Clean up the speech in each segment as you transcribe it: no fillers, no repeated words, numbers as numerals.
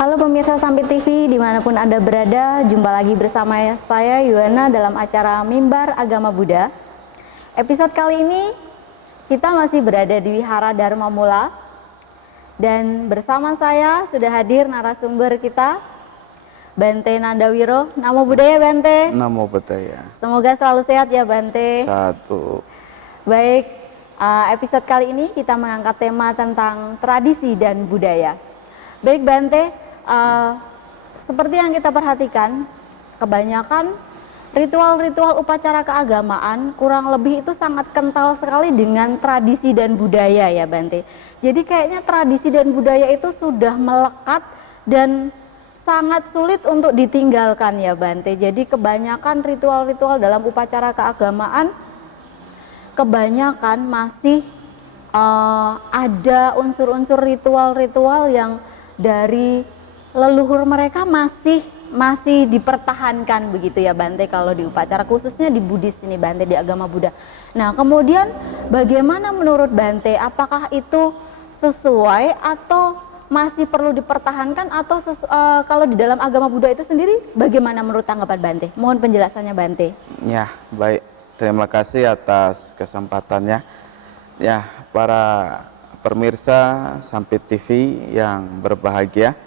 Halo pemirsa Sampit TV, dimanapun Anda berada, jumpa lagi bersama saya Yuwana dalam acara Mimbar Agama Buddha. Episode kali ini kita masih berada di Wihara Dharma Mula, dan bersama saya sudah hadir narasumber kita, Bante Nandawiro. Namo Buddhaya Bante. Namo Buddhaya. Semoga selalu sehat ya Bante. Satu. Baik, episode kali ini kita mengangkat tema tentang tradisi dan budaya. Baik Bante, seperti yang kita perhatikan, kebanyakan ritual-ritual upacara keagamaan kurang lebih itu sangat kental sekali dengan tradisi dan budaya ya Bante. Jadi kayaknya tradisi dan budaya itu sudah melekat dan sangat sulit untuk ditinggalkan ya Bante. Jadi kebanyakan ritual-ritual dalam upacara keagamaan kebanyakan masih ada unsur-unsur ritual-ritual yang dari leluhur mereka masih dipertahankan begitu ya Bante, kalau di upacara khususnya di Buddhis ini Bante, di agama Buddha. Nah kemudian bagaimana menurut Bante, apakah itu sesuai atau masih perlu dipertahankan, atau kalau di dalam agama Buddha itu sendiri bagaimana menurut tanggapan Bante? Mohon penjelasannya Bante. Ya, baik. Terima kasih atas kesempatannya. Ya, para pemirsa Sampit TV yang berbahagia.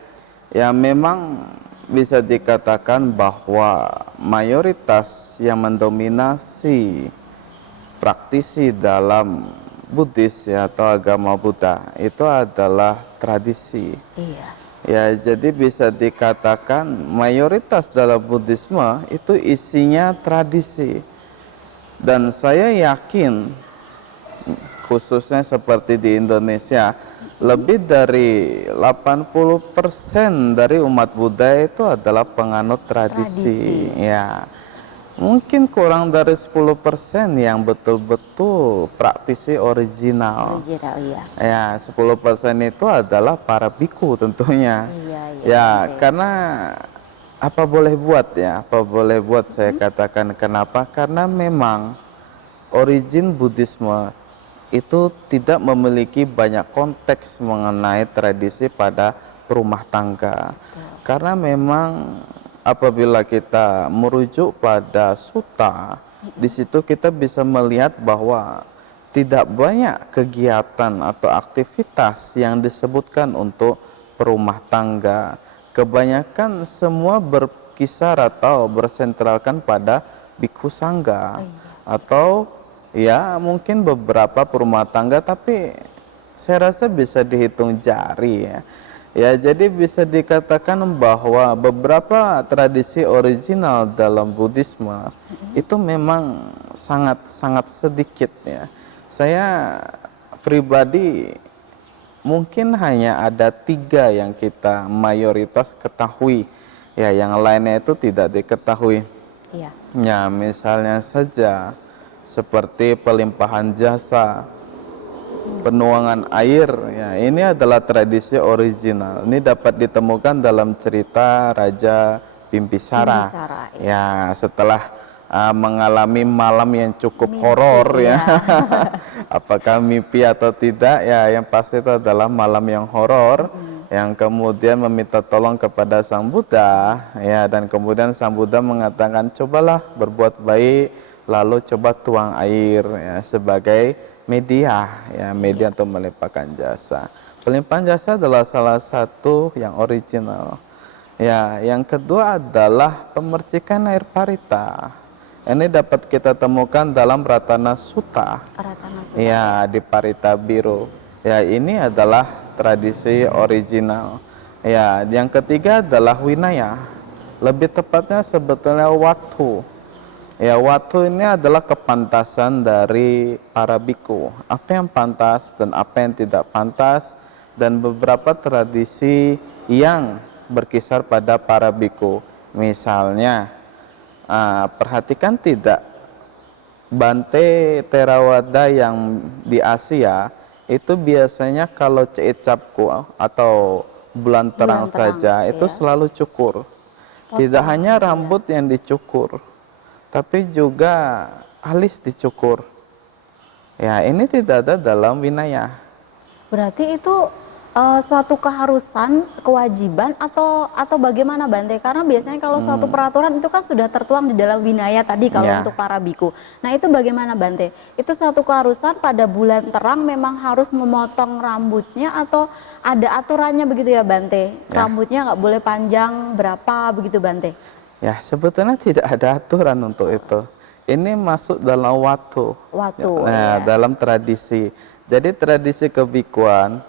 Ya, memang bisa dikatakan bahwa mayoritas yang mendominasi praktisi dalam Buddhis ya, atau agama Buddha itu adalah tradisi. Iya. Ya, jadi bisa dikatakan mayoritas dalam Buddhisme itu isinya tradisi. Dan saya yakin, khususnya seperti di Indonesia, lebih dari 80% dari umat Buddha itu adalah penganut tradisi. Ya, mungkin kurang dari 10% yang betul-betul praktisi original. Iya. Ya, 10% itu adalah para biku tentunya. Iya, Ya, karena apa boleh buat ya, apa boleh buat saya katakan kenapa? Karena memang origin Buddhisme itu tidak memiliki banyak konteks mengenai tradisi pada rumah tangga. Karena memang apabila kita merujuk pada sutta, di situ kita bisa melihat bahwa tidak banyak kegiatan atau aktivitas yang disebutkan untuk perumah tangga. Kebanyakan semua berkisar atau bersentralkan pada bhikkhu sangga, atau ya mungkin beberapa perumah tangga, tapi saya rasa bisa dihitung jari ya. Ya, jadi bisa dikatakan bahwa beberapa tradisi original dalam Buddhisme itu memang sangat sedikit ya. Saya pribadi mungkin hanya ada 3 yang kita mayoritas ketahui ya, yang lainnya itu tidak diketahui. Iya. Ya, misalnya saja seperti pelimpahan jasa, penuangan air ya, ini adalah tradisi original. Ini dapat ditemukan dalam cerita Raja Bimbisara. Ya, setelah mengalami malam yang cukup horor ya. Apakah mimpi atau tidak ya, yang pasti itu adalah malam yang horor, yang kemudian meminta tolong kepada Sang Buddha ya, dan kemudian Sang Buddha mengatakan cobalah berbuat baik, lalu coba tuang air ya, sebagai media ya, media untuk melimpahkan jasa. Pelimpahan jasa adalah salah satu yang original. Ya, yang kedua adalah pemercikan air parita. Ini dapat kita temukan dalam Ratana Sutta. Ya, di Parita Biru. Ya, ini adalah tradisi original. Ya, yang ketiga adalah Winaya. Lebih tepatnya sebetulnya Watu. Ya, Watu ini adalah kepantasan dari para biku. Apa yang pantas dan apa yang tidak pantas, dan beberapa tradisi yang berkisar pada para biku. Misalnya, perhatikan tidak, Bante Theravada yang di Asia itu biasanya kalau Ceicapku atau bulan terang saja itu selalu cukur. Tidak hanya rambut yang dicukur, tapi juga alis dicukur. Ya, ini tidak ada dalam Winaya. Berarti itu suatu keharusan, kewajiban atau bagaimana Bante? Karena biasanya kalau suatu peraturan itu kan sudah tertuang di dalam Vinaya tadi kalau Ya. untuk para biku. Nah itu bagaimana Bante? Itu suatu keharusan pada bulan terang memang harus memotong rambutnya atau ada aturannya begitu ya Bante? Ya. Rambutnya nggak boleh panjang berapa begitu Bante? Ya, sebetulnya tidak ada aturan untuk itu. Ini masuk dalam watu. Watu, Nah, ya. dalam tradisi. Jadi tradisi kebikuan,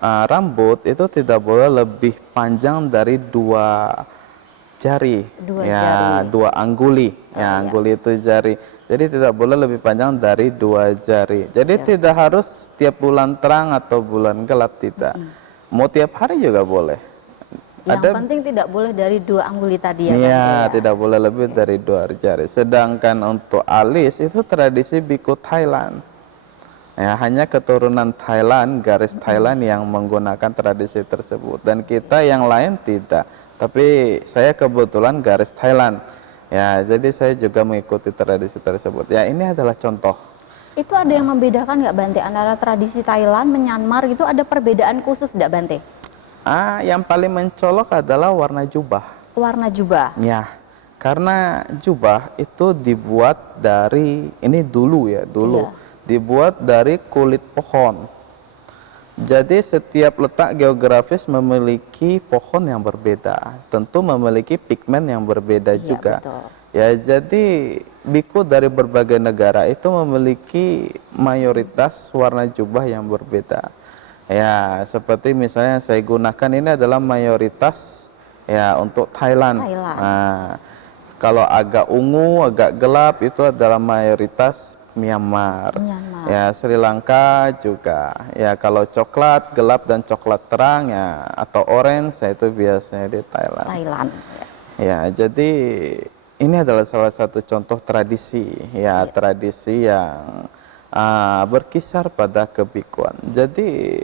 rambut itu tidak boleh lebih panjang dari 2 jari. Dua Ya, jari. 2 angguli. Oh, Ya, iya. angguli itu jari. Jadi tidak boleh lebih panjang dari 2 jari. Jadi Iya. tidak harus tiap bulan terang atau bulan gelap, tidak. Mau tiap hari juga boleh. Yang Ada. penting tidak boleh dari 2 angguli tadi ya Bante Iya, ya. tidak boleh lebih dari 2 jari. Sedangkan untuk alis itu tradisi biku Thailand. Ya, hanya keturunan Thailand, garis Thailand yang menggunakan tradisi tersebut. Dan kita yang lain tidak. Tapi saya kebetulan garis Thailand. Ya, jadi saya juga mengikuti tradisi tersebut. Ya, ini adalah contoh. Itu ada yang membedakan nggak Bante antara tradisi Thailand, Myanmar itu ada perbedaan khusus nggak Bante? Yang paling mencolok adalah warna jubah. Warna jubah. Ya, karena jubah itu dibuat dari, ini dulu ya, Iya. dibuat dari kulit pohon. Jadi setiap letak geografis memiliki pohon yang berbeda, tentu memiliki pigmen yang berbeda Iya, juga. betul. Ya, jadi biku dari berbagai negara itu memiliki mayoritas warna jubah yang berbeda. Ya, seperti misalnya saya gunakan ini adalah mayoritas ya untuk Thailand. Thailand. Nah, kalau agak ungu, agak gelap itu adalah mayoritas Myanmar. Myanmar. Ya, Sri Lanka juga. Ya, kalau coklat gelap dan coklat terang ya atau orange ya, itu biasanya di Thailand. Thailand. Ya, jadi ini adalah salah satu contoh tradisi, ya, tradisi yang berkisar pada kebikuan. Jadi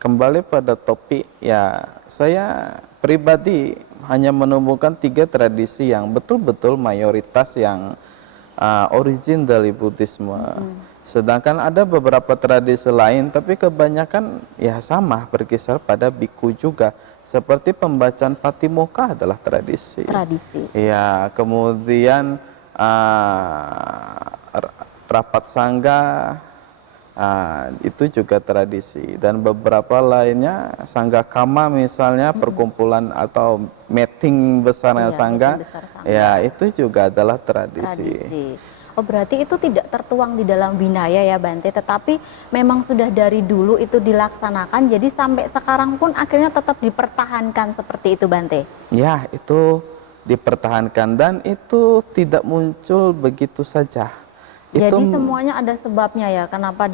kembali pada topik, ya, saya pribadi hanya menemukan 3 tradisi yang betul-betul mayoritas yang origin dari Buddhisme. Sedangkan ada beberapa tradisi lain, tapi kebanyakan ya sama berkisar pada biku juga. Seperti pembacaan Patimokkha adalah tradisi. Tradisi. Ya, kemudian rapat sangga itu juga tradisi, dan beberapa lainnya sangga kama misalnya perkumpulan atau meeting besarnya Iya, sangga, meeting besar sangga. ya itu juga adalah tradisi. Tradisi. Oh berarti itu tidak tertuang di dalam Vinaya ya Bante, tetapi memang sudah dari dulu itu dilaksanakan, jadi sampai sekarang pun akhirnya tetap dipertahankan seperti itu Bante. Ya, itu dipertahankan dan itu tidak muncul begitu saja. Jadi Itu semuanya ada sebabnya ya, kenapa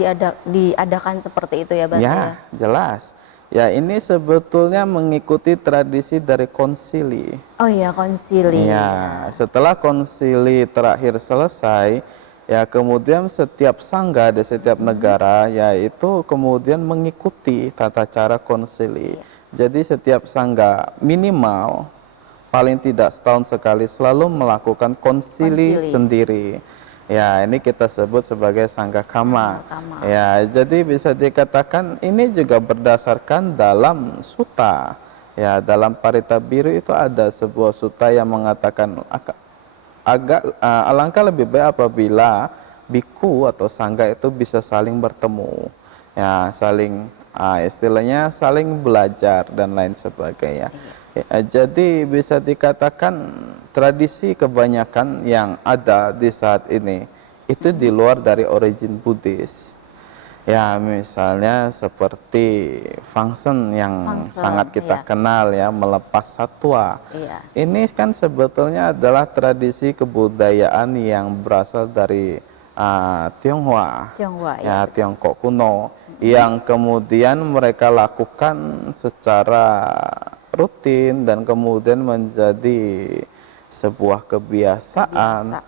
diadakan seperti itu ya Bante ya? ya, jelas. Ya, ini sebetulnya mengikuti tradisi dari konsili. Oh iya, konsili. Ya, setelah konsili terakhir selesai, ya kemudian setiap sangga di setiap negara, yaitu kemudian mengikuti tata cara konsili. Jadi setiap sangga minimal paling tidak setahun sekali selalu melakukan konsili Konsili. sendiri. Ya, ini kita sebut sebagai sangga kama. Sangga kama. Ya, jadi bisa dikatakan ini juga berdasarkan dalam sutta. Ya, dalam Parita Biru itu ada sebuah sutta yang mengatakan alangkah lebih baik apabila biku atau sangga itu bisa saling bertemu. Ya, saling istilahnya saling belajar dan lain sebagainya. Ya, jadi bisa dikatakan tradisi kebanyakan yang ada di saat ini itu di luar dari origin Buddhis. Ya, misalnya seperti Fangsen yang Fangsen, sangat kita iya. kenal ya, melepas satwa. Iya. Ini kan sebetulnya adalah tradisi kebudayaan yang berasal dari Tionghoa. Tionghoa Ya, ya. Tiongkok kuno, yang kemudian mereka lakukan secara rutin dan kemudian menjadi sebuah kebiasaan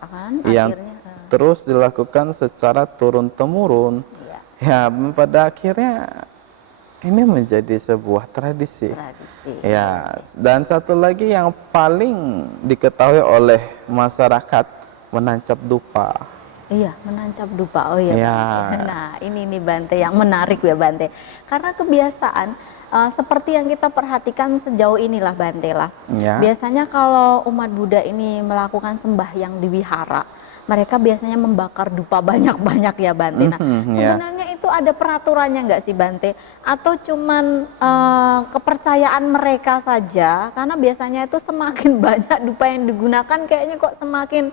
yang akhirnya terus dilakukan secara turun-temurun. iya, Ya, pada akhirnya ini menjadi sebuah tradisi. tradisi. Ya, dan satu lagi yang paling diketahui oleh masyarakat, menancap dupa. Iya, menancap dupa. Oh iya. Ya, Bante. Nah, ini nih Bante yang menarik ya Bante. Karena kebiasaan seperti yang kita perhatikan sejauh inilah Bante lah. ya, Biasanya kalau umat Buddha ini melakukan sembahyang di wihara, mereka biasanya membakar dupa banyak-banyak ya Bante. Nah, ya. sebenarnya itu ada peraturannya nggak sih Bante? Atau cuman kepercayaan mereka saja? Karena biasanya itu semakin banyak dupa yang digunakan, kayaknya kok semakin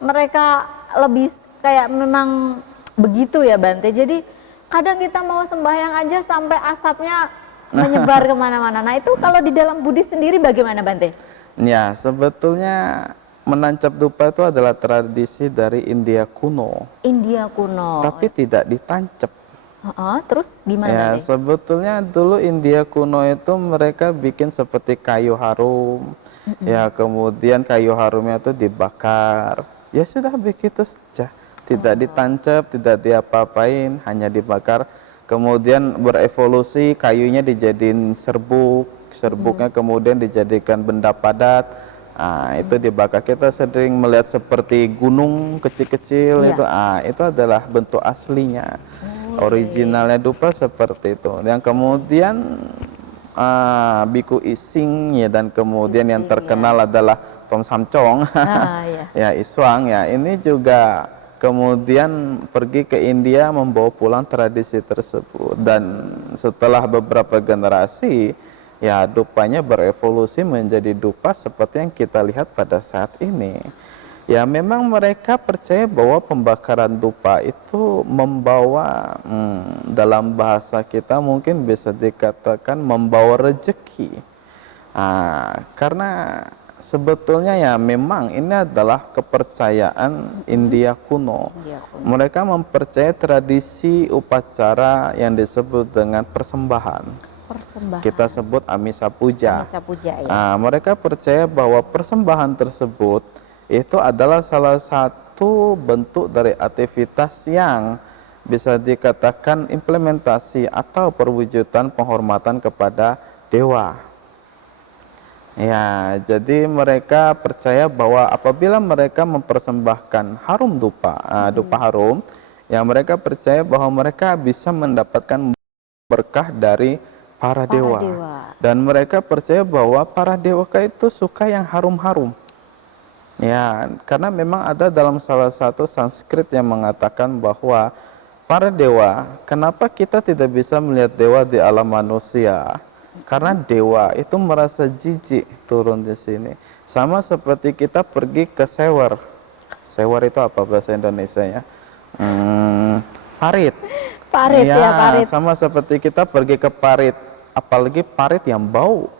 mereka lebih kayak memang begitu ya Bante. Jadi kadang kita mau sembahyang aja sampai asapnya menyebar kemana-mana. Nah itu kalau di dalam Buddhis sendiri bagaimana Bante? Ya, sebetulnya menancap dupa itu adalah tradisi dari India kuno, India kuno. tapi tidak ditancap. Terus gimana Ya, Bante? sebetulnya dulu India kuno itu mereka bikin seperti kayu harum, ya kemudian kayu harumnya itu dibakar. Ya sudah begitu saja, tidak ditancap, tidak diapa-apain, hanya dibakar. Kemudian berevolusi, kayunya dijadiin serbuk, serbuknya kemudian dijadikan benda padat. Nah, itu dibakar. Kita sering melihat seperti gunung kecil-kecil Iya. itu adalah bentuk aslinya. Oh, Originalnya dupa seperti itu. Yang kemudian Biku Ising ya, dan kemudian yang Ising, terkenal adalah Tom Samcong. iya. Ya, Iswang ya. Ini juga kemudian pergi ke India membawa pulang tradisi tersebut, dan setelah beberapa generasi ya dupanya berevolusi menjadi dupa seperti yang kita lihat pada saat ini. Ya memang mereka percaya bahwa pembakaran dupa itu membawa dalam bahasa kita mungkin bisa dikatakan membawa rezeki. Karena sebetulnya ya memang ini adalah kepercayaan India kuno. India kuno. Mereka mempercayai tradisi upacara yang disebut dengan persembahan. Persembahan. Kita sebut Amisa Puja. Amisa Puja ya. Mereka percaya bahwa persembahan tersebut itu adalah salah satu bentuk dari aktivitas yang bisa dikatakan implementasi atau perwujudan penghormatan kepada dewa. Ya, jadi mereka percaya bahwa apabila mereka mempersembahkan harum dupa, dupa harum, ya mereka percaya bahwa mereka bisa mendapatkan berkah dari para dewa. Dan mereka percaya bahwa para dewa itu suka yang harum-harum. Ya, karena memang ada dalam salah satu Sanskrit yang mengatakan bahwa para dewa, kenapa kita tidak bisa melihat dewa di alam manusia? Karena dewa itu merasa jijik turun di sini. Sama seperti kita pergi ke sewer. Sewer itu apa bahasa Indonesianya? Parit. Parit ya, parit. Sama seperti kita pergi ke parit, apalagi parit yang bau.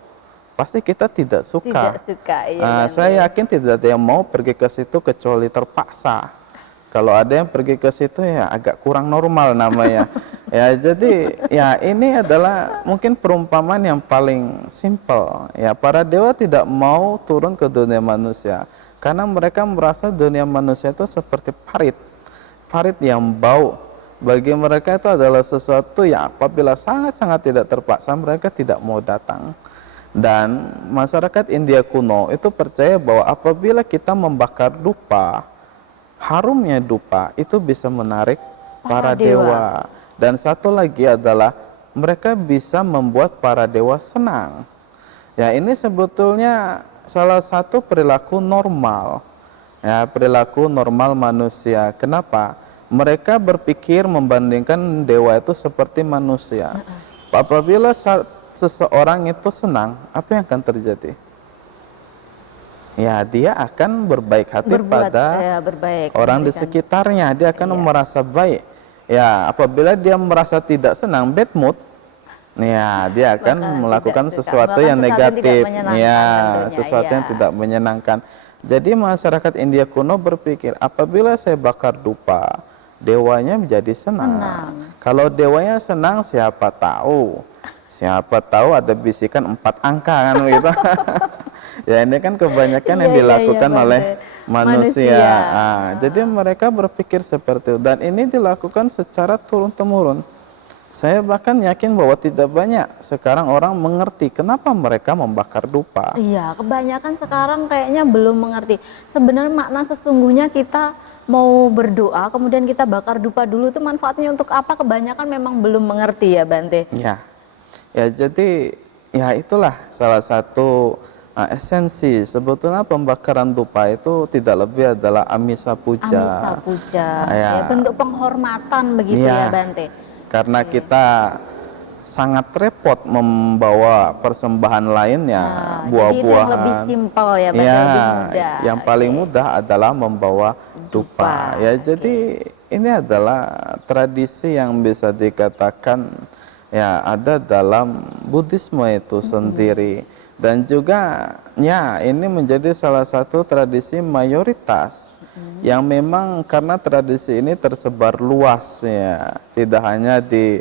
Pasti kita tidak suka. Tidak suka, iya. Saya yakin tidak ada yang mau pergi ke situ kecuali terpaksa. Kalau ada yang pergi ke situ ya agak kurang normal namanya. Ya, jadi ya ini adalah mungkin perumpamaan yang paling simpel. Ya, para dewa tidak mau turun ke dunia manusia karena mereka merasa dunia manusia itu seperti parit. Parit yang bau. Bagi mereka itu adalah sesuatu yang apabila sangat-sangat tidak terpaksa mereka tidak mau datang. Dan masyarakat India kuno itu percaya bahwa apabila kita membakar dupa, harumnya dupa itu bisa menarik para dewa. Dan satu lagi adalah mereka bisa membuat para dewa senang. Ya, ini sebetulnya salah satu perilaku normal. Ya, perilaku normal manusia. Kenapa? Mereka berpikir membandingkan dewa itu seperti manusia. Apabila seseorang itu senang, apa yang akan terjadi? Ya, dia akan berbaik hati pada orang di sekitarnya. Dia akan merasa baik. Ya, apabila dia merasa tidak senang, bad mood, ya dia akan melakukan sesuatu yang negatif. Sesuatu yang tidak menyenangkan. Jadi masyarakat India kuno berpikir, apabila saya bakar dupa, dewanya menjadi senang. Kalau dewanya senang, siapa tahu ada bisikan 4 angka kan begitu. Ya, ini kan kebanyakan yang dilakukan oleh manusia. Jadi mereka berpikir seperti itu, dan ini dilakukan secara turun-temurun Saya bahkan yakin bahwa tidak banyak sekarang orang mengerti kenapa mereka membakar dupa. Iya, kebanyakan sekarang kayaknya belum mengerti. Sebenarnya makna sesungguhnya kita mau berdoa, kemudian kita bakar dupa dulu itu manfaatnya untuk apa? Kebanyakan memang belum mengerti ya, Bante. Ya, ya jadi ya itulah salah satu esensi. Sebetulnya pembakaran dupa itu tidak lebih adalah amisa puja. Amisa puja, Ya. ya, bentuk penghormatan begitu ya, Bante. Karena kita sangat repot membawa persembahan lainnya, Jadi itu yang buah-buahan. lebih simpel ya, Bante, Ya, lebih mudah. yang paling mudah adalah membawa dupa. Dupa, Ya, jadi ini adalah tradisi yang bisa dikatakan ya ada dalam Buddhisme itu sendiri. Dan juga ya ini menjadi salah satu tradisi mayoritas yang memang karena tradisi ini tersebar luas ya, tidak hanya di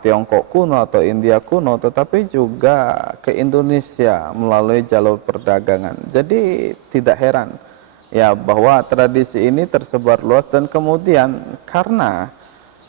Tiongkok kuno atau India kuno, tetapi juga ke Indonesia melalui jalur perdagangan. Jadi tidak heran ya bahwa tradisi ini tersebar luas, dan kemudian karena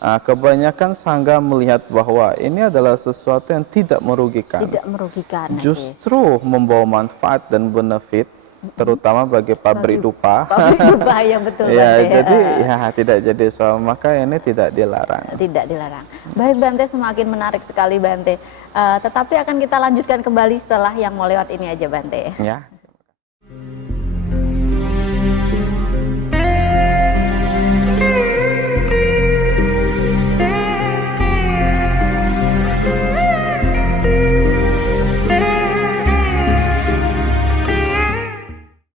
kebanyakan sangga melihat bahwa ini adalah sesuatu yang tidak merugikan, Tidak merugikan. justru membawa manfaat dan benefit, terutama bagi pabrik dupa. Pabrik dupa ya, betul, Ya, Bante. jadi ya tidak jadi soal, maka ini tidak dilarang. Tidak dilarang. Baik, Bante, semakin menarik sekali, Bante. Tetapi akan kita lanjutkan kembali setelah yang mau lewat ini aja, Bante. Ya.